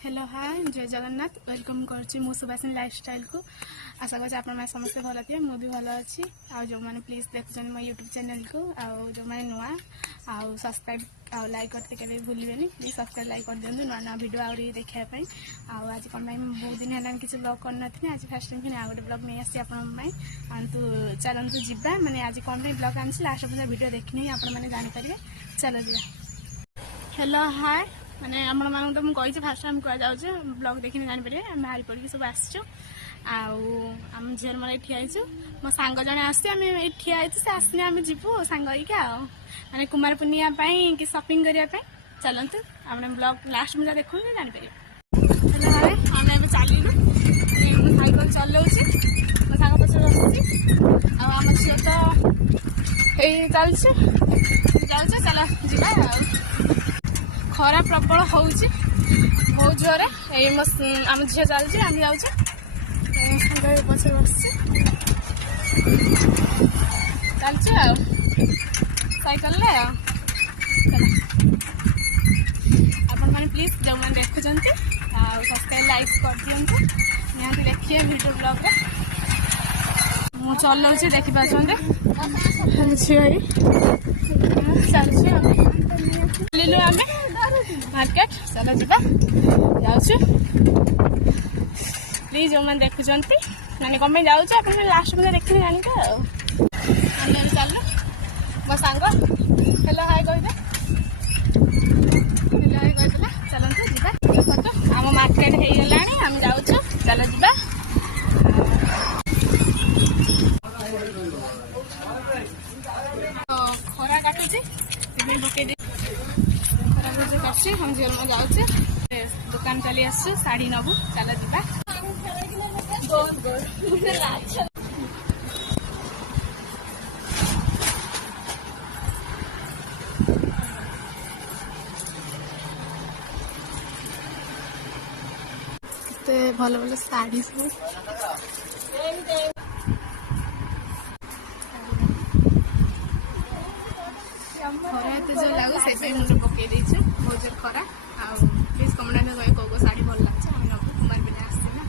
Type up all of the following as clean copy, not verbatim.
Hello hi जय Jagannath welcome करुँच Subhashini lifestyle को आशा कर समस्ते भल थे मुझे भल अच्छी आउ जो मैंने प्लीज देखुं मो यूट्यूब चैनल को आउ जो मैंने नुआ आउ सब्सक्राइब आउ लाइक करते के भूलें प्लीज सब्सक्राइब लाइक कर दिखाँ नुआ नुआ भिडियो आहरी देखापी आज कौन बहुत दिन है किसी ब्लॉग करनी आज फास्ट टाइम फिर आ गए ब्लॉग नहीं आसी आपंतु चलतु जीवा मैंने आज कौन ब्लॉग आनी लास्ट पर्यटन भिडियो देखने आपने जानीपर चलो जी हेलो हाय मैंने आपण मानक तो मुझे फास्ट टाइम कह जाऊँ ब्लॉग देखने जानीपर आम बाहरी पड़ी सब आसचु आम झील मोर ठियाचु मो सांग जड़े आसम ठिया से आसने आम जीवु सांग मैंने कुमार पूर्णिमा कि शॉपिंग करने चलतु आपने ब्लॉग लास्ट में देखो जानीपर आम चलू साइकेल चलाऊँ मो सांग पचर बस आम झील तो चलु चल जा खरा प्रबल हो बहुत जोर आम झील चलुचे आम जाऊँ पचर बस चलुचे साइकेल आपण मैंने प्लीज जो मैंने देखुं सब्सक्राइब लाइक कर दिखाँ निहत देखिए वीडियो ब्लॉग मु चलाऊँ देखिपारे चलू आम मार्केट चलो जा जाऊँ प्लीज जो मैंने देखुं मैंने कम जाऊँ आप लास्ट में देखने जाने चलो मो सांग हेलो हाय कहदे हेलो हाय कहदेला चलते जा आम मार्केट हो गला आम जाऊँ चलो जा खरा काटुची पकई हम झील में जाऊँ दुकान चली आस शाढ़ी नबू चल जा भल भल शाढ़ी सब खरा एत जो लगू से मुझे पकई बहुत जोर खरा प्लीज कमेंट में कहे कौ शाढ़ी भल लगे आम नबू कुमार बिना आसना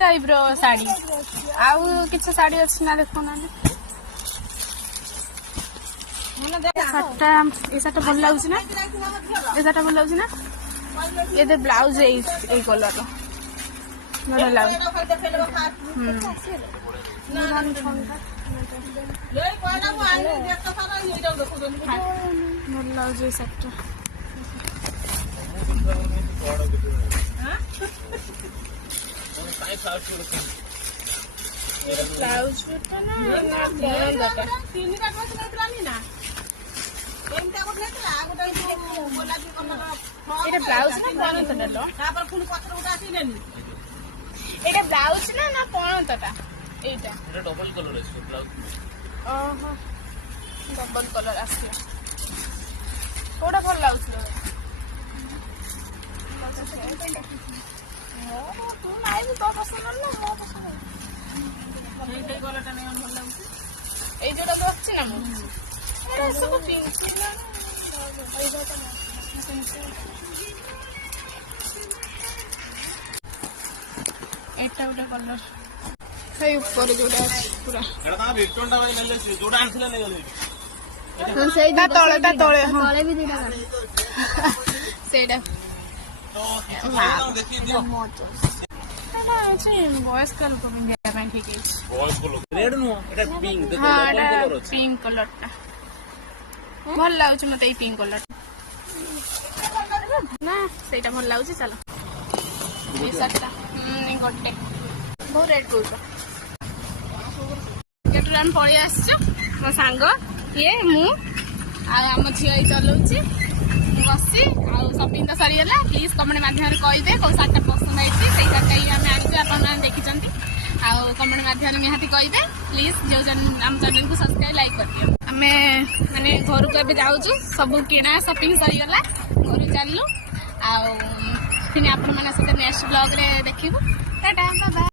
टाइप शाढ़ी आउ कि शाढ़ी अच्छी ना देखो ना शार्ट भल लगुच ना ये शार्ट भल लगुच ना ये ब्लाउज ये कलर बढ़िया लगे भल लगे शार्ट ब्लाउज ब्लाउज ना पणता डबल कलर डबल कलर आस कौटा भल लगुच तू ना तो पसंद ना मो पसंद कलरटा नहीं भल लगुच ये जोटा तो अच्छी ना सब पिंक एटा गोटे कलर है ऊपर जोड़ा पूरा वयस्क लोक पिंधा ठीक पिंक कलर भल लगुच मत पिंक कलर ना से भल लगुच चलो ये शार्टा गोटे बहुत रेट कौच आम पलि आस मो सांग ये आम झील चलाऊँ बसी शॉपिंग तो सरीगला प्लीज कमेंट माध्यम कहीदे कौ शार्टा पसंद आई शार्टा ही आम आनी देखी कमेंट माध्यम निहाती कहीदे प्लीज जो आम चैनल को सब्सक्राइब लाइक कर दियो आम मैंने घर को जाऊँ सब किଣା शॉपिंग सरीगला घर चलू फिर आपण मैंने नेक्स्ट ब्लॉग रे देखिबू टाटा बाय।